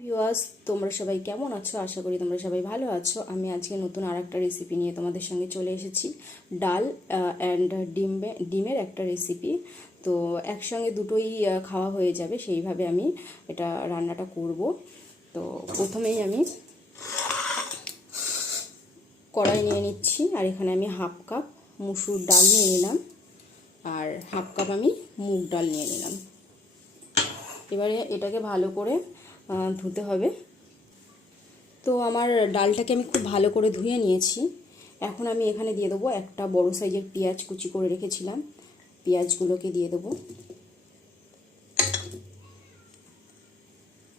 Viewers, তোমরা সবাই কেমন আছো? আশা করি তোমরা সবাই ভালো আছো। আমি আজকে নতুন আরেকটা রেসিপি নিয়ে তোমাদের সঙ্গে চলে এসেছি। ডাল অ্যান্ড ডিমের একটা রেসিপি। তো একসঙ্গে দুটোই খাওয়া হয়ে যাবে, সেইভাবে আমি এটা রান্নাটা করব। তো প্রথমেই আমি কড়াই নিয়ে নিচ্ছি, আর এখানে আমি হাফ কাপ মুসুর ডাল নিয়ে নিলাম, আর হাফ কাপ আমি মুগ ডাল নিয়ে নিলাম। এবারে এটাকে ভালো করে ধুতে হবে। তো আমার ডালটাকে আমি খুব ভালো করে ধুয়ে নিয়েছি। এখন আমি এখানে দিয়ে দেবো একটা বড় সাইজের পেঁয়াজ কুচি করে রেখেছিলাম, পেঁয়াজগুলোকে দিয়ে দেবো।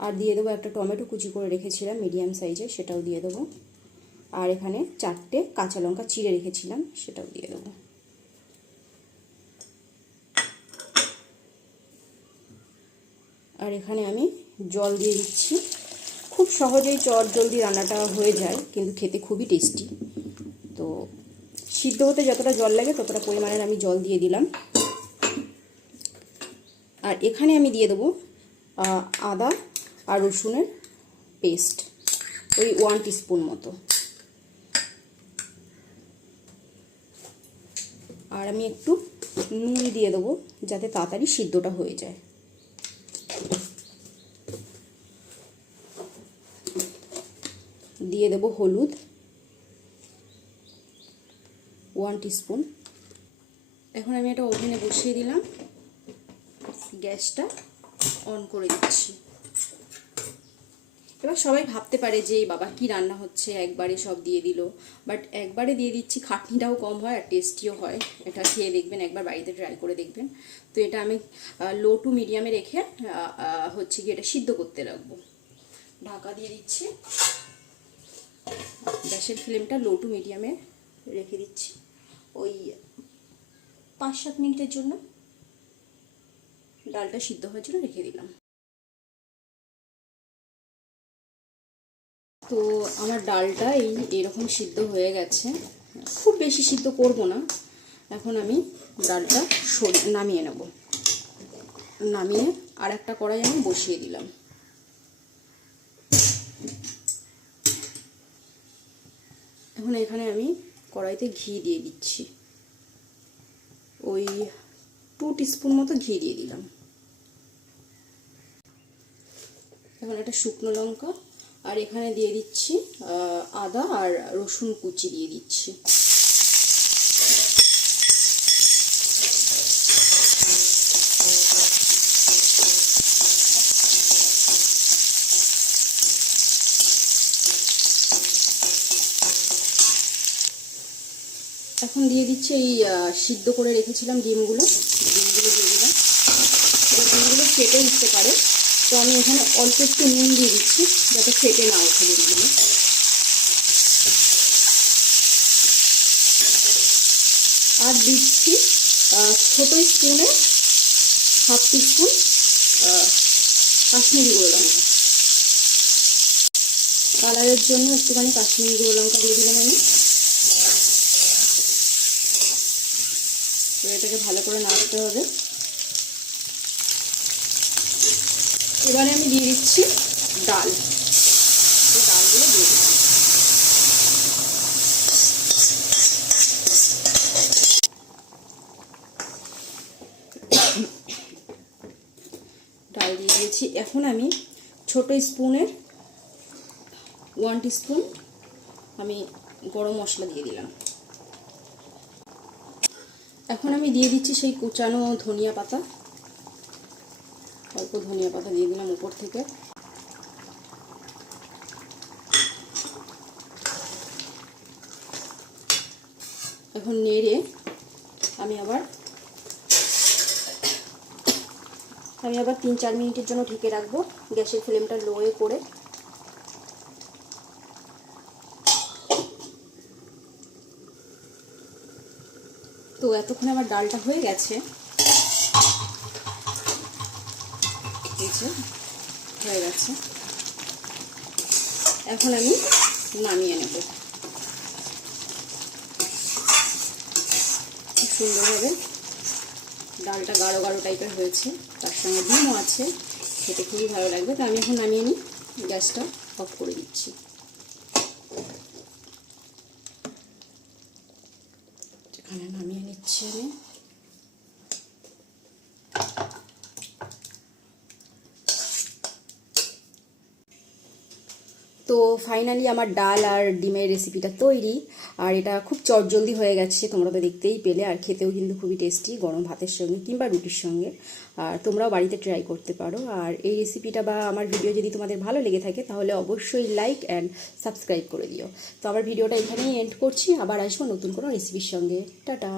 আর দিয়ে দেবো একটা টমেটো কুচি করে রেখেছিলাম মিডিয়াম সাইজের, সেটাও দিয়ে দেবো। আর এখানে 4টে কাঁচা লঙ্কা চিড়ে রেখেছিলাম, সেটাও দিয়ে দেবো। আর এখানে আমি জল দিয়ে দিচ্ছি। খুব সহজেই জলদি রান্নাটা হয়ে যায়, কিন্তু খেতে খুবই টেস্টি। তো সিদ্ধ হতে যতটা জল লাগে ততটা পরিমাণের আমি জল দিয়ে দিলাম। আর এখানে আমি দিয়ে দেবো আদা আর রসুনের পেস্ট, ওই 1 টিস্পুন মতো। আর আমি একটু নুন দিয়ে দেবো যাতে তাড়াতাড়ি সিদ্ধটা হয়ে যায়। দিয়ে দেবো হলুদ 1 টিস্পুন। এখন আমি এটা ওভেনে বসিয়ে দিলাম, গ্যাসটা অন করে দিচ্ছি। এবার সবাই ভাবতে পারে যে বাবা কি রান্না হচ্ছে, একবারে সব দিয়ে দিল। বাট একবারে দিয়ে দিচ্ছি, খাটনিটাও কম হয় আর টেস্টিও হয়। এটা খেয়ে দেখবেন, একবার বাড়িতে ট্রাই করে দেখবেন। তো এটা আমি লো টু মিডিয়ামে রেখে হচ্ছে কি এটা সিদ্ধ করতে রাখবো। ঢাকা দিয়ে দিচ্ছি, গ্যাসের ফ্লেমটা লো টু মিডিয়ামে রেখে দিচ্ছি ওই 5-7 মিনিটের জন্য। ডালটা সিদ্ধ হওয়ার জন্য রেখে দিলাম। তো আমার ডালটা এরকম সিদ্ধ হয়ে গেছে, খুব বেশি সিদ্ধ করব না। এখন আমি ডালটা নামিয়ে নেব। নামিয়ে আর একটা কড়াই আমি বসিয়ে দিলাম। এখন এখানে আমি কড়াইতে ঘি দিয়ে দিচ্ছি, ওই 2 টিস্পুন মতো ঘি দিয়ে দিলাম। এখন একটা শুকনো লঙ্কা, আর এখানে দিয়ে দিচ্ছি আদা আর রসুন কুচি দিয়ে দিচ্ছি। এখন দিয়ে দিচ্ছি এই সিদ্ধ করে রেখেছিলাম ডিমগুলো দিয়ে দিলাম। এবার ডিমগুলো ফেটে উঠতে পারে, তো আমি এখানে অল্প একটু নুন দিয়ে দিচ্ছি যাতে ফেটে না ওঠে ডিমগুলো। আর দিচ্ছি ছোটো স্পুনে হাফ টিস্পুন কাশ্মীরি গুঁড়ো লঙ্কা। কালারের জন্য একটুখানি কাশ্মীরি গুঁড়ো লঙ্কা দিয়ে দিলাম আমি। তো এটাকে ভালো করে নাড়তে হবে। এবারে আমি দিয়ে দিচ্ছি ডাল, ডালগুলো দিয়ে দিচ্ছি। ডাল দিয়ে দিয়েছি। এখন আমি ছোটো স্পুনের 1 টিস্পুন আমি গরম মশলা দিয়ে দিলাম। এখন আমি দিয়ে দিচ্ছি সেই কুচানো ধনিয়া পাতা, অল্প ধনিয়া পাতা দিয়ে দিলাম উপর থেকে। এখন নেড়ে আমি আবার 3-4 মিনিটের জন্য ঢেকে রাখবো, গ্যাসের ফ্লেমটা লোয়ে করে। তো এতক্ষণে আমার ডালটা হয়ে গেছে, হয়ে গেছে। এখন আমি নামিয়ে নেব। খুব সুন্দরভাবে ডালটা গাঢ় গাঢ় টাইপের হয়েছে, তার সঙ্গে ডিমও আছে, খেতে খুবই ভালো লাগবে। তো আমি এখন নামিয়ে নিই, গ্যাসটা অফ করে দিচ্ছি। এখানে নামিয়ে নিচ্ছি আমি। তো ফাইনালি আমার ডাল আর ডিমের রেসিপিটা তৈরি। আর এটা খুব চটজলদি হয়ে গেছে, তোমরা তো দেখতেই পেলে। আর খেতেও কিন্তু খুবই টেস্টি, গরম ভাতের সঙ্গে কিংবা রুটির সঙ্গে। আর তোমরাও বাড়িতে ট্রাই করতে পারো। আর এই রেসিপিটা বা আমার ভিডিও যদি তোমাদের ভালো লেগে থাকে তাহলে অবশ্যই লাইক অ্যান্ড সাবস্ক্রাইব করে দিও। তো আমার ভিডিওটা এখানেই এন্ড করছি, আবার আসবো নতুন কোনো রেসিপির সঙ্গে। টাটা।